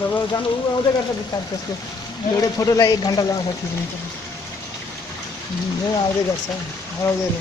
जब जानु ऊ आउँदै गर्छ बिस्तारै त्यसको एउटै फोटोलाई 1 घन्टा लगाउँछ खिच्नु पर्छ आउँदै गर्छ हराउँदैन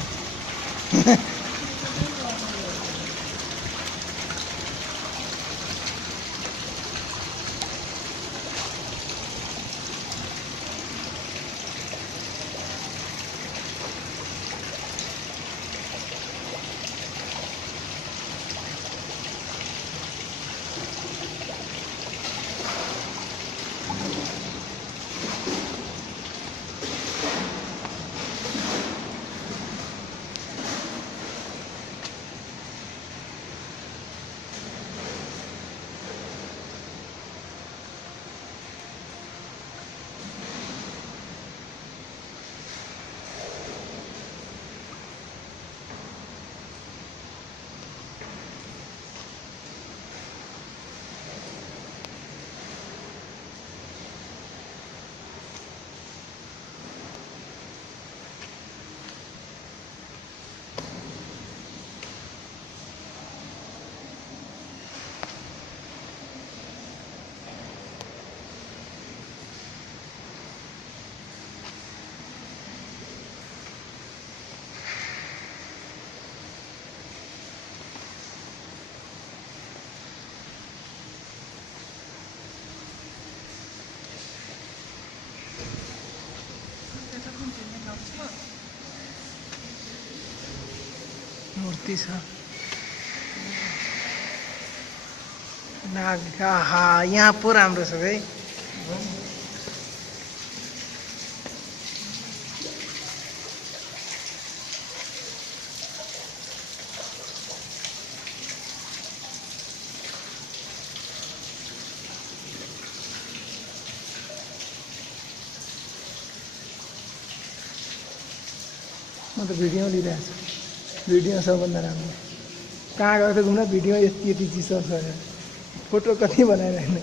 मूर्ति छ नाग आहा यहाँ पो राम्रो छ है म त भिडियो लिइरहेको छु भिडियो सबभन्दा राम्रो कहाँ गएको घुम्न भिडियो यति चिसो छ फोटो कति बनाइराख्ने